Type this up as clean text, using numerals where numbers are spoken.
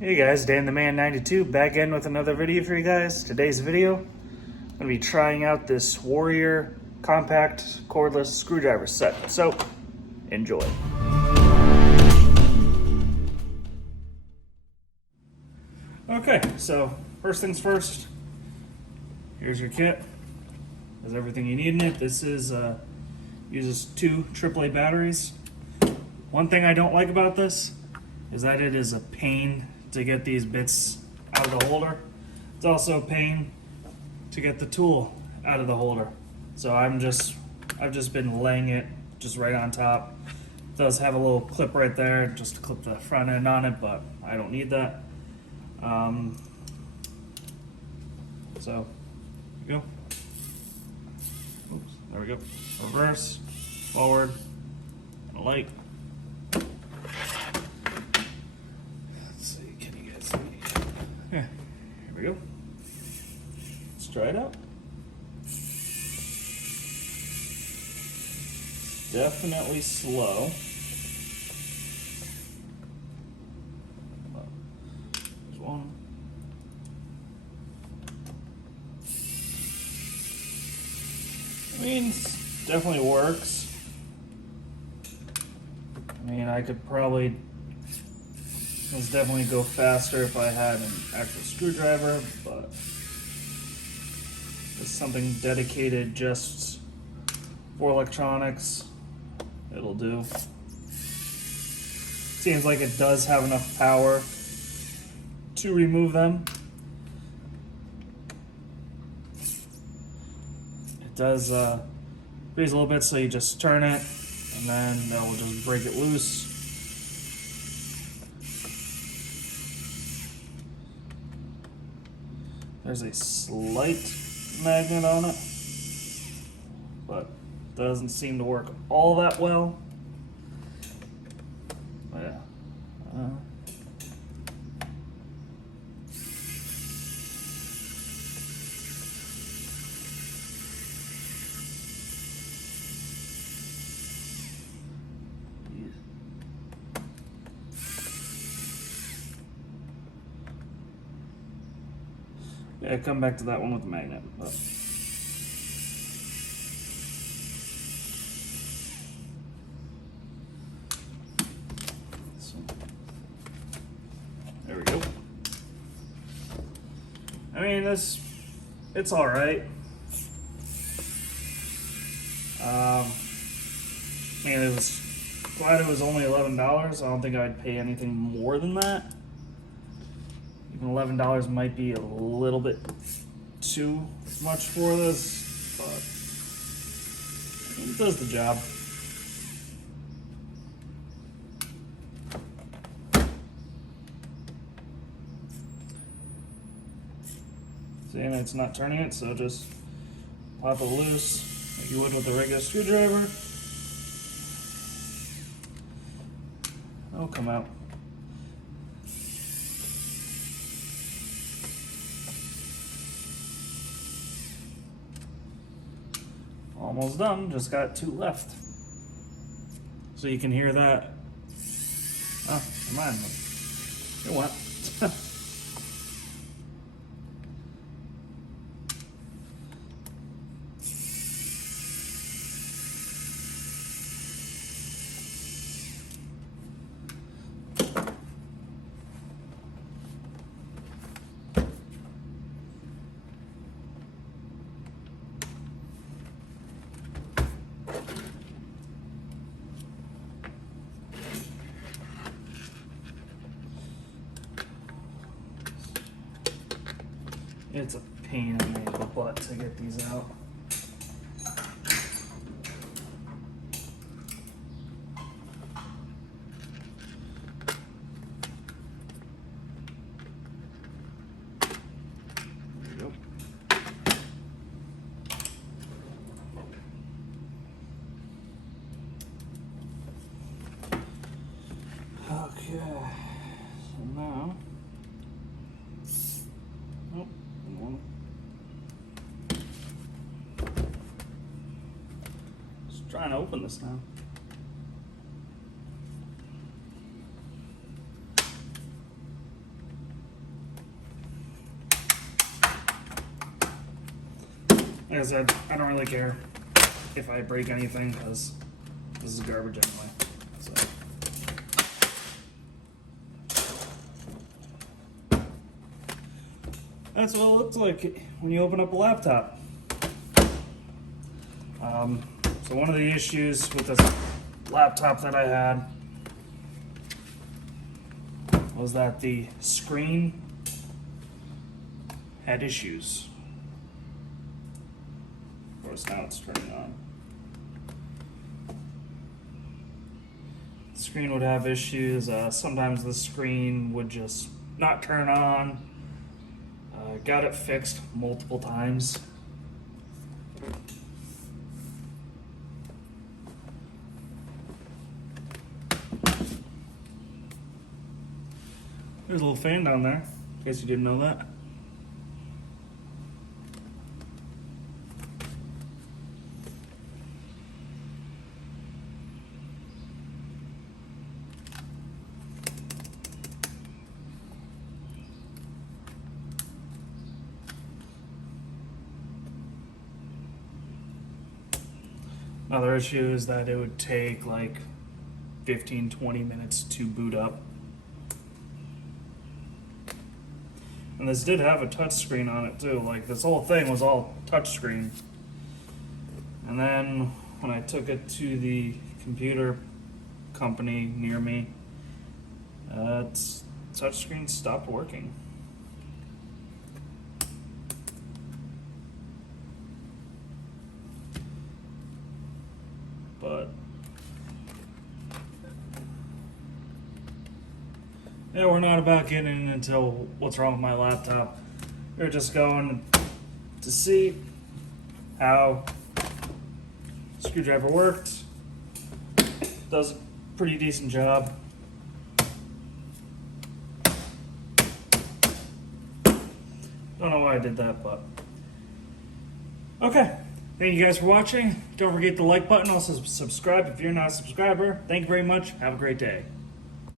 Hey guys, Dan the Man 92 back in with another video for you guys. Today's video, I'm going to be trying out this Warrior compact cordless screwdriver set. So, enjoy. Okay, so first things first, here's your kit. There's everything you need in it. This is uses 2 AAA batteries. One thing I don't like about this is that it is a pain to get these bits out of the holder. It's also a pain to get the tool out of the holder. So I've just been laying it just right on top. It does have a little clip right there just to clip the front end on it, but I don't need that. So there we go. Oops, there we go. Reverse, forward, and a light. Yeah, here we go. Let's try it out. Definitely slow. There's one. I mean, it definitely works. I mean, I could probably definitely go faster if I had an actual screwdriver, but it's something dedicated just for electronics. It'll do. Seems like it does have enough power to remove them. It does freeze a little bit, so you just turn it and then that will just break it loose. There's a slight magnet on it, but doesn't seem to work all that well. But yeah. Yeah, come back to that one with the magnet. But. So, there we go. I mean, it's all right. I mean, it was glad it was only $11. I don't think I'd pay anything more than that. $11 might be a little bit too much for this, but it does the job. See, and it's not turning it, so just pop it loose like you would with a regular screwdriver. It'll come out. Almost done, just got 2 left. So you can hear that. Oh, come on. It went. It's a pain in the butt to get these out. There we go. Okay, so now. Oh, just trying to open this now. Like I said, I don't really care if I break anything because this is garbage anyway. So. That's what it looks like when you open up a laptop. So one of the issues with this laptop that I had was that the screen had issues. Of course, now it's turning on. The screen would have issues. Sometimes the screen would just not turn on. Got it fixed multiple times. There's a little fan down there, in case you didn't know that. Another issue is that it would take like 15-20 minutes to boot up. And this did have a touch screen on it too. Like this whole thing was all touch screen. And then when I took it to the computer company near me, touch screen stopped working. But yeah, we're not about getting into what's wrong with my laptop. We're just going to see how the screwdriver worked. Does a pretty decent job. Don't know why I did that, but okay. Thank you guys for watching. Don't forget the like button. Also subscribe if you're not a subscriber. Thank you very much. Have a great day.